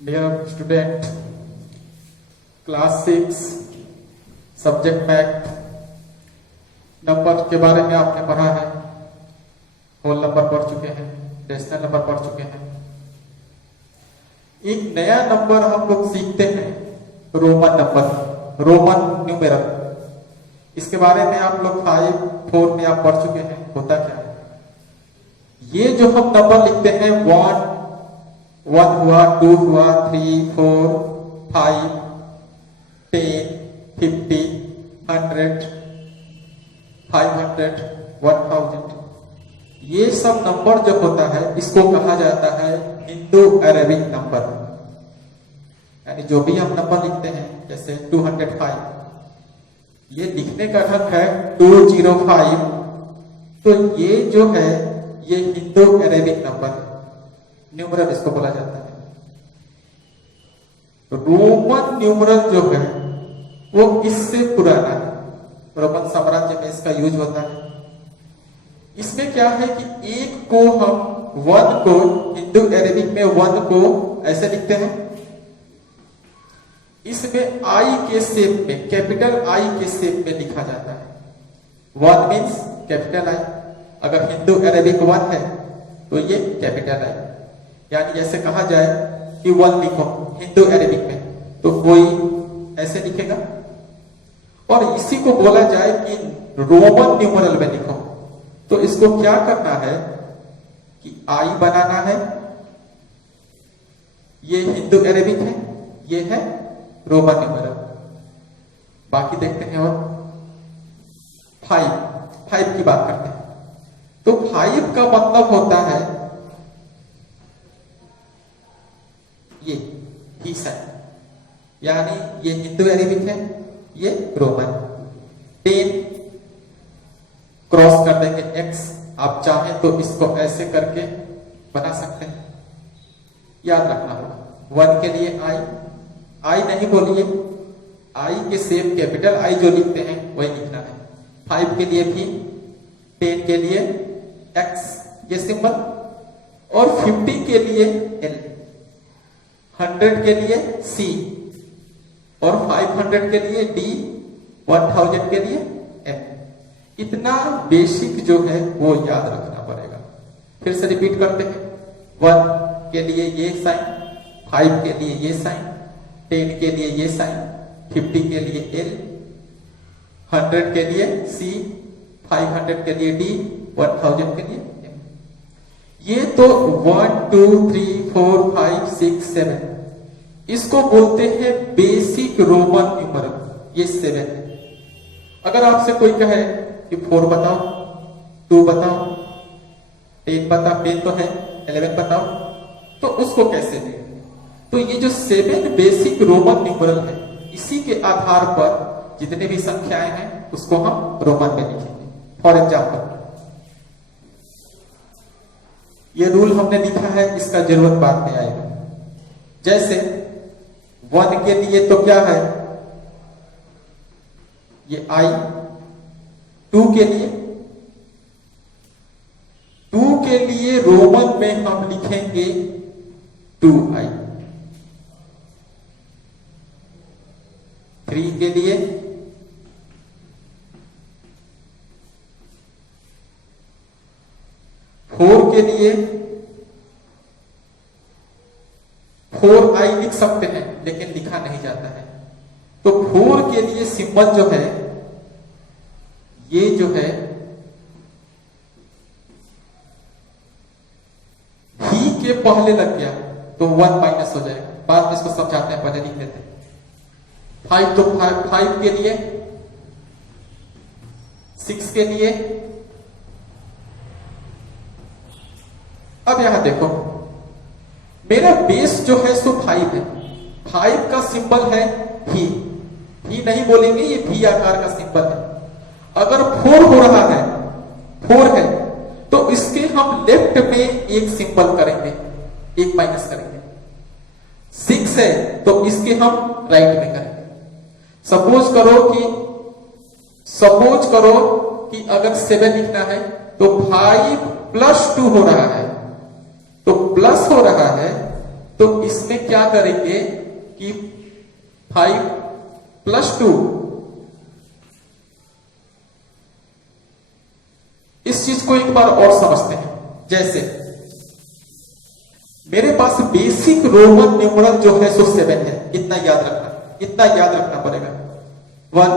Dear student, class 6 subject math number के बारे में आपने पढ़ा है। होल नंबर पढ़ चुके हैं, डेसिमल नंबर पढ़ चुके हैं। एक नया नंबर हम लोग सीखते हैं, रोमन नंबर, रोमन न्यूमेरल। इसके बारे में आप लोग 5, 4 में आप पढ़ चुके हैं। होता क्या है, ये जो हम नंबर लिखते हैं 1 हुआ, 2 हुआ, 3, 4, 5, 10, 50, 100, 500, 1000, ये सब नंबर जो होता है इसको कहा जाता है हिंदू अरेबिक नंबर। यानी जो भी हम नंबर लिखते हैं, जैसे 205, ये लिखने का ढंग है 205, तो ये जो है ये हिंदू अरेबिक नंबर न्यूमरल इसको बोला जाता है। रोमन न्यूमरल जो है वो इससे पुराना है, रोमन साम्राज्य में इसका यूज होता है। इसमें क्या है कि एक को हम 1 को हिंदू अरेबिक में 1 को ऐसे लिखते हैं, इसमें आई के शेप में, कैपिटल आई के शेप में लिखा जाता है। 1 मीन्स कैपिटल आई। अगर हिंदू अरेबिक 1 है तो ये कैपिटल आई। यानी जैसे कहा जाए कि 1 लिखो हिंदू अरेबिक में, तो कोई ऐसे लिखेगा। और इसी को बोला जाए कि रोमन न्यूमरल में लिखो, तो इसको क्या करना है कि आई बनाना है। ये हिंदू अरेबिक है, ये है रोमन न्यूमरल। बाकी देखते हैं। और 5 की बात करते हैं, तो 5 का मतलब होता है ये हिस्सा, यानी ये हिंदू अरेबिक है, ये रोमन। 10 क्रॉस कर देंगे x, आप चाहें तो इसको ऐसे करके बना सकते हैं। याद रखना होगा 1 के लिए आई नहीं बोलिए, आई के सेम कैपिटल आई जो लिखते हैं वही लिखना है। 5 के लिए भी, 10 के लिए x ये सिंबल, और 50 के लिए l, 100 के लिए C, और 500 के लिए D, 1000 के लिए M। इतना बेसिक जो है वो याद रखना पड़ेगा। फिर से रिपीट करते हैं। 1 के लिए ये साइन, 5 के लिए ये साइन, 10 के लिए ये साइन, 50 के लिए L, 100 के लिए C, 500 के लिए D, 1000 के लिए M। ये तो 1, 2, 3, 4, 5, 6, 7, इसको बोलते हैं बेसिक रोमन न्यूमरल। ये 7 है। अगर आपसे कोई कहे कि 4 बताओ, 2 बताओ, 10 बताओ, 10 तो है, 11 बताओ, तो उसको कैसे दें? तो ये जो 7 बेसिक रोमन न्यूमरल है, इसी के आधार पर जितने भी संख्याएं हैं उसको हम रोमन में लिखेंगे। फॉर एग्जाम्पल, ये रूल हमने लिखा है, इसका जरूरत बाद में आएगा। जैसे 1 के लिए तो क्या है, ये आई। 2 के लिए रोमन में हम लिखेंगे 2i। 3 के लिए, फोर के लिए 4i लिख सकते हैं, लेकिन लिखा नहीं जाता है। तो 4 के लिए सिंबल जो है, ये जो है ही के पहले लग गया तो 1 माइनस हो जाएगा। बाद में इसको समझाते हैं, पहले लिख देते हैं। 5 तो 5 के लिए, 6 के लिए। अब यहां देखो, मेरा बेस जो है सो 5 है। 5 का सिंबल है ही नहीं बोलेंगे, ये भी आकार का सिंबल है। अगर 4 हो रहा है, 4 है, तो इसके हम लेफ्ट में एक सिंबल करेंगे, एक माइनस करेंगे। 6 है तो इसके हम राइट में करेंगे। सपोज करो कि अगर 7 लिखना है तो 5 + 2 हो रहा है, तो प्लस हो रहा है तो इसमें क्या करेंगे कि 5 + 2, इस चीज को एक बार और समझते हैं। जैसे मेरे पास बेसिक रोमन न्यूमरल जो है सो 7 है, इतना याद रखना पड़ेगा। 1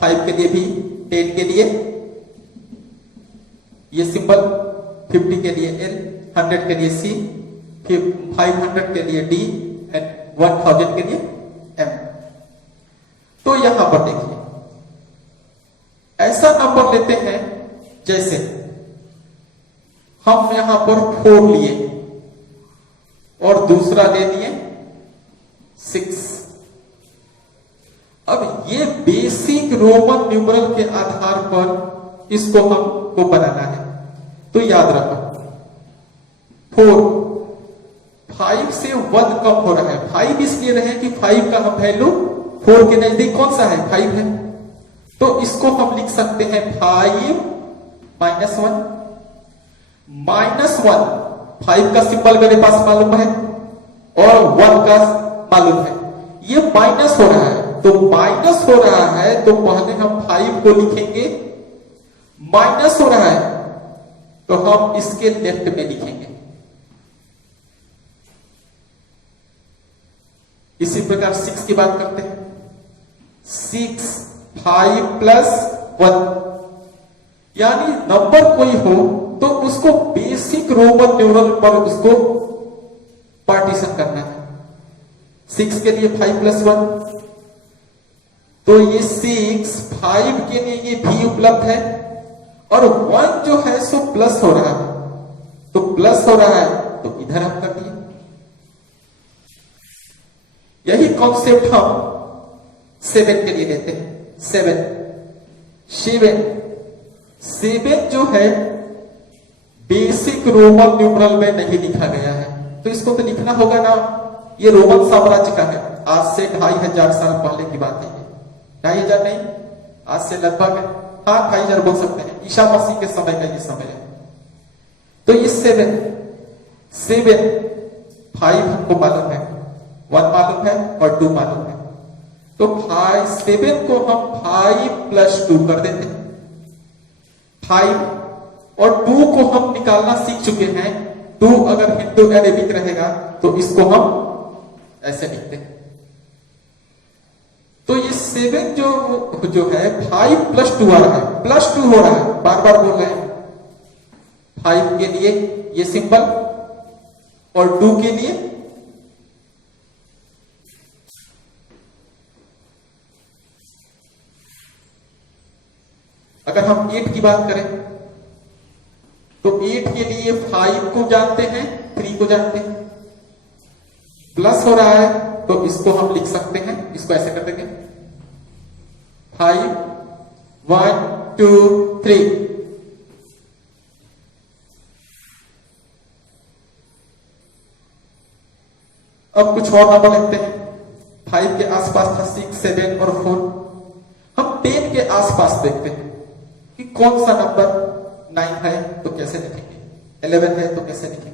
5 के लिए भी, 10 के लिए ये सिंबल, 50 के लिए L, 100 के लिए C, 500 के लिए D एंड 1000 के लिए M। तो यहां पर देखिए, ऐसा नंबर लेते हैं जैसे हम यहां पर 4 लिए और दूसरा ले लिए 6। अब ये बेसिक रोमन न्यूमरल के आधार पर इसको हमको बनाना है। तो याद रखो, 4 5 से 1 कम हो रहा है। 5 इसलिए रहे कि 5 का हम वैल्यू 4 के नजदीक कौन सा है, 5 है। तो इसको हम लिख सकते हैं 5 - 1 -1। 5 का सिंबल मेरे पास मालूम है और 1 का मालूम है, ये माइनस हो रहा है। तो माइनस हो रहा है तो पहले हम 5 को लिखेंगे, माइनस हो रहा है तो हम इसके लेफ्ट में लिखेंगे। इसी प्रकार 6 की बात करते हैं। 6 5 + 1, यानी नंबर कोई हो तो उसको बेसिक रोमन न्यूमरल पर उसको पार्टीशन करना है। 6 के लिए 5 + 1, तो ये 6 5 के लिए ये भी उपलब्ध है और 1 जो है सो प्लस हो रहा है, तो प्लस हो रहा है तो इधर हम कर दिए। यही कॉन्सेप्ट हम 7 के लिए लेते हैं। 7 जो है बेसिक रोमन न्यूमरल में नहीं लिखा गया है, तो इसको तो लिखना होगा ना। ये रोमन साम्राज्य का है, आज से 2500 साल पहले की बात है। 2500 नहीं, आज से लगभग 2500 बोल सकते हैं, ईसा मसीह के समय का ये समय है। तो ये 7 5 हमको मालूम है, 1 मालूम है और 2 मालूम है। तो 7 को हम 5 + 2 कर देते हैं। 5 और 2 को हम निकालना सीख चुके हैं। 2 अगर हिंदू अरेबिक रहेगा तो इसको हम ऐसे लिखते हैं। तो ये 7 जो है 5 + 2 आ रहा है, +2 हो रहा है, बार बार बोल रहे हैं। 5 के लिए ये सिंबल और 2 के लिए अगर हम 8 की बात करें तो 8 के लिए 5 को जानते हैं, 3 को जानते हैं, प्लस हो रहा है तो इसको हम लिख सकते हैं, इसको ऐसे कर देंगे 5 1 2 3। अब कुछ और नंबर लिखते हैं। 5 के आसपास था 6 7 और 4। हम 10 के आसपास देखते हैं कि कौन सा नंबर 9 है तो कैसे लिखेंगे, 11 है तो कैसे लिखेंगे।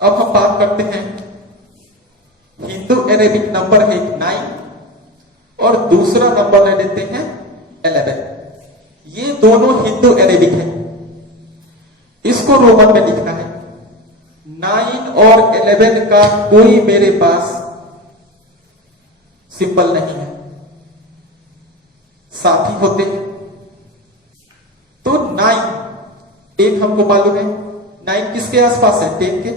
अब हम बात करते हैं, हिंदू अरेबिक नंबर है 9 और दूसरा नंबर ले लेते हैं 11। ये दोनों हिंदू अरेबिक है, इसको रोमन में लिखना है। 9 और 11 का कोई मेरे पास सिंबल नहीं है, साथी होते हैं। तो 9 10 हमको मालूम है, 9 किसके आसपास है, 10 के।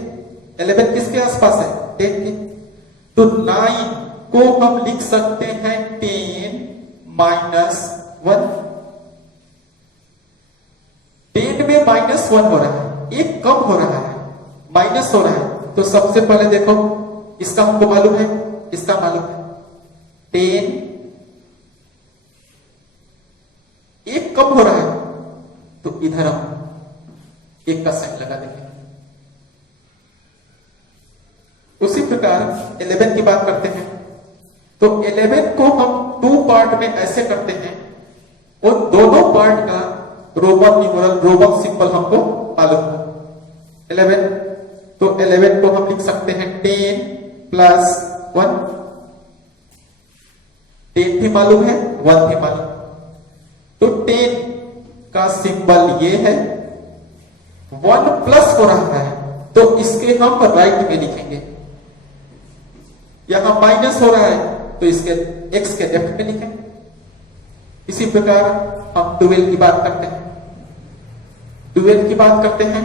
11 किसके आसपास है, 10 के। तो 9 को हम लिख सकते हैं 10 - 1। 10 में -1 हो रहा है, एक कम हो रहा है, माइनस हो रहा है। तो सबसे पहले देखो, इसका हमको मालूम है, इसका मालूम है। 10 एक कम हो रहा है तो इधर हम एक का साइन लगा देंगे। उसी प्रकार 11 की बात करते हैं तो 11 को हम 2 पार्ट में ऐसे करते हैं, उन दोनों पार्ट का रोमन न्यूमरल रोमन सिंबल हमको मालूम है 11, तो 11 को हम लिख सकते हैं 10 प्लस 1, 10 भी मालूम है 1 भी मालूम, तो 10 का सिंबल ये है, 1 प्लस हो रहा है तो इसके हम राइट में लिखेंगे, यहां माइनस हो रहा है तो इसके x के लेफ्ट में लिखेंगे। इसी प्रकार हम 12 की बात करते हैं, 12 की बात करते हैं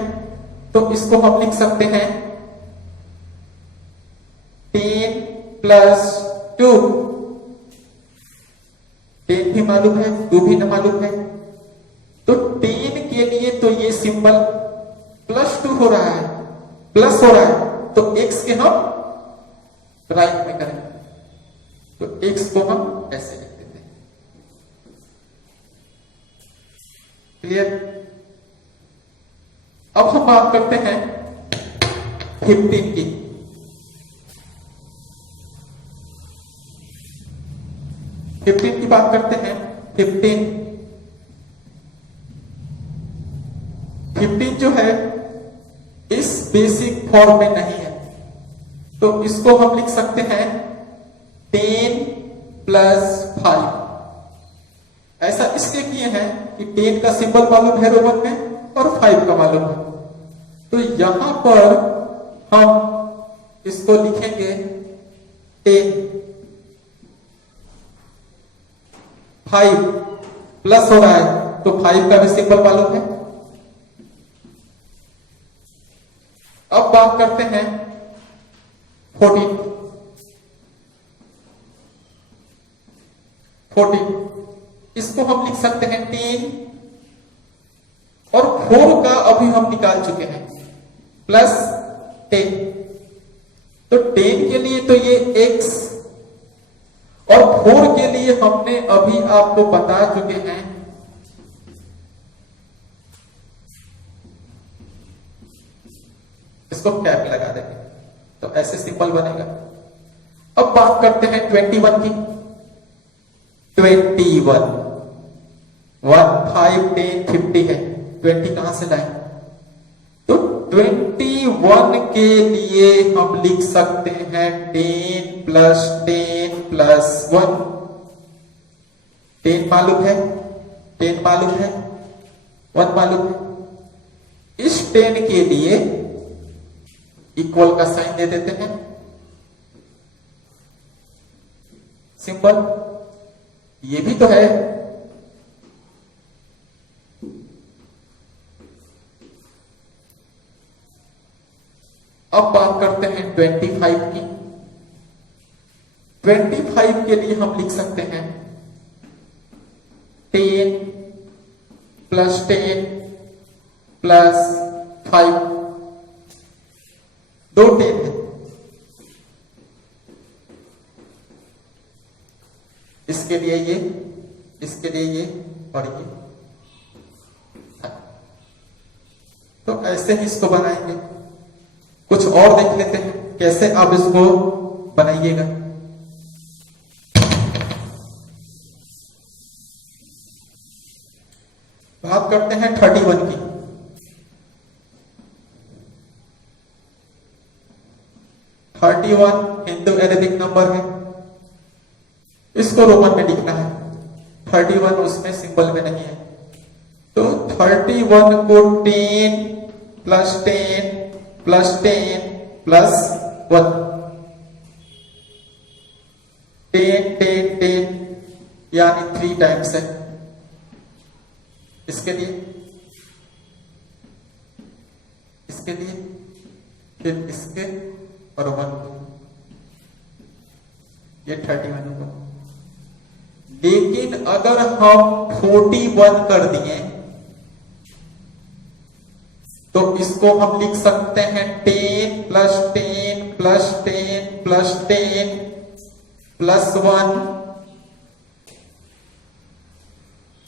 तो इसको हम लिख सकते हैं 10 प्लस 2, 10 भी मालूम है 2 भी न मालूम है, तो 10 के लिए तो ये सिंबल +2 हो रहा है, प्लस हो रहा है तो x के हम राइट में करें, तो x को हम ऐसे लिख देते हैं। क्लियर? अब हम बात करते हैं 15 की। 15 की बात करते हैं। 15 जो है इस बेसिक फॉर्म में नहीं है, तो इसको हम लिख सकते हैं 10 प्लस 5। ऐसा इसलिए किए हैं कि 10 का सिंबल मालूम है रोमन में और 5 का मालूम है, तो यहां पर हम इसको लिखेंगे 10, 5 प्लस हो रहा है तो 5 का भी सिंबल मालूम है। अब बात करते हैं 14। इसको हम लिख सकते हैं 10 और 4 का अभी हम निकाल चुके हैं प्लस 10, तो 10 के लिए तो ये x और 4 के लिए हमने अभी आपको बता चुके हैं इसको कैप लगा देंगे तो ऐसे सिंबल बनेगा। अब बात करते हैं 21 की। 21 1 5 10 50 है, 20 कहां से लाए? तो 21 के लिए हम लिख सकते हैं 10 प्लस 10 प्लस 1। 10 मालूम है, 10 मालूम है, 1 मालूम है। इस 10 के लिए इक्वल का साइन दे देते हैं, सिंपल, ये भी तो है। अब बात करते हैं 25 की। 25 के लिए हम लिख सकते हैं 10 प्लस 10 प्लस 5, 2 10 है। इसके लिए ये, इसके लिए ये और ये, तो ऐसे ही इसको बनाएंगे। कुछ और देख लेते हैं कैसे आप इसको बनाइएगा। बात करते हैं 31 की। 31 हिंदू अरेबिक नंबर है, इसको रोमन में लिखना है। 31 उसमें सिंबल में नहीं है, तो 31 को 10 प्लस 10 प्लस 10 प्लस 1, 10 10 10 यानी 3 टाइम्स है। इसके लिए, इसके लिए, फिर इसके और 1 को, ये 31 को। लेकिन अगर हम 41 कर दिए तो इसको हम लिख सकते हैं 10 प्लस 10 प्लस 10 प्लस 10 प्लस 1,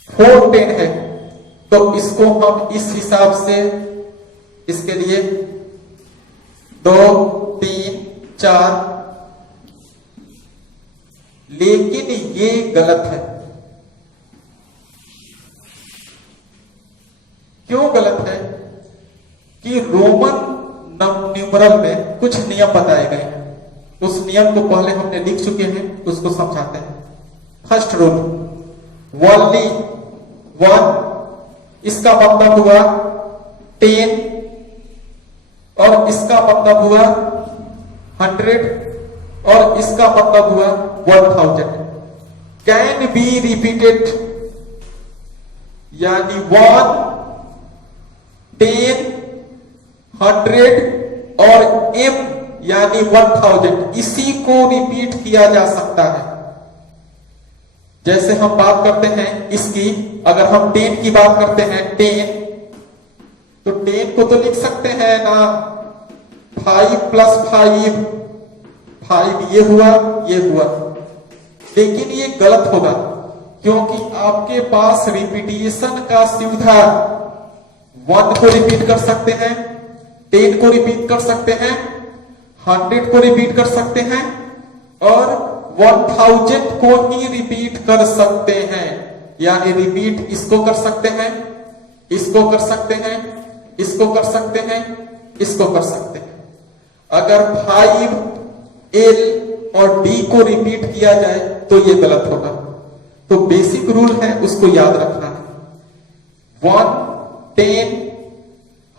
4 10 है, तो इसको हम इस हिसाब से, इसके लिए 2 3 4, लेकिन ये गलत है। क्यों गलत है कि रोमन न्यूमरल में कुछ नियम बताए गए हैं, उस नियम को पहले हमने लिख चुके हैं, उसको समझाते हैं। फर्स्ट रूल, ओनली 1, इसका मतलब हुआ 10, और इसका मतलब हुआ 100, और इसका मतलब हुआ 1000 कैन बी रिपीटेड, यानी 1, 10, 100 और m यानी 1000, इसी को रिपीट किया जा सकता है। जैसे हम बात करते हैं इसकी, अगर हम 10 की बात करते हैं 10, तो 10 को तो लिख सकते हैं ना 5 + 5, 5 ये हुआ, ये हुआ, लेकिन ये गलत होगा क्योंकि आपके पास रिपीटिशन का सुविधा 1 को रिपीट कर सकते हैं, 10 को रिपीट कर सकते हैं, 100 को रिपीट कर सकते हैं, और 1000 को ही रिपीट कर सकते हैं। यानी रिपीट इसको कर सकते हैं, इसको कर सकते हैं, इसको कर सकते हैं, इसको कर सकते हैं। अगर 5, L और D को रिपीट किया जाए तो ये गलत होगा। तो बेसिक रूल है, उसको याद रखना है। 1, 10,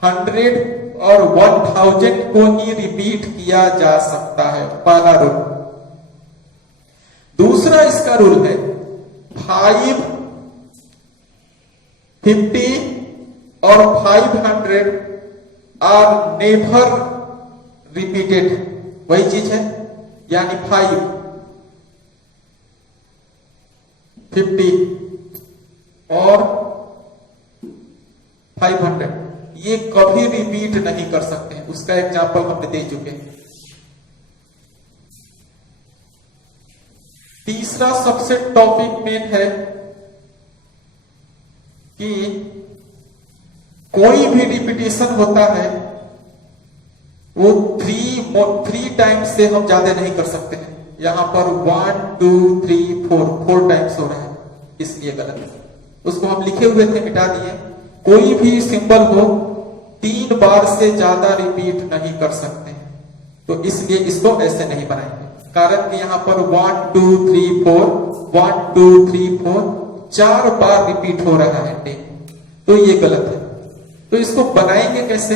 100 और 1000 को ही रिपीट किया जा सकता है, पहला रूल। दूसरा इसका रूल है 5, 50 और 500 आर नेवर रिपीटेड, वही चीज है, यानी 5, 50 और 500 ये कभी रिपीट नहीं कर सकते हैं। उसका एग्जाम्पल हमने दे चुके हैं। तीसरा सबसे टॉपिक मेन है कि कोई भी रिपीटिशन होता है वो 3 टाइम्स से हम ज्यादा नहीं कर सकते हैं। यहां पर 1, 2, 3, 4 टाइम्स हो रहा है, इसलिए गलत है। उसको हम लिखे हुए थे, मिटा दिए। कोई भी सिंबल को 3 बार से ज्यादा रिपीट नहीं कर सकते, तो इसलिए इसको ऐसे नहीं बनाएंगे। कारण कि यहां पर 1, 2, 3, 4, 1, 2, 3, 4 4 बार रिपीट हो रहा है, तो ये गलत है। तो इसको बनाएंगे कैसे?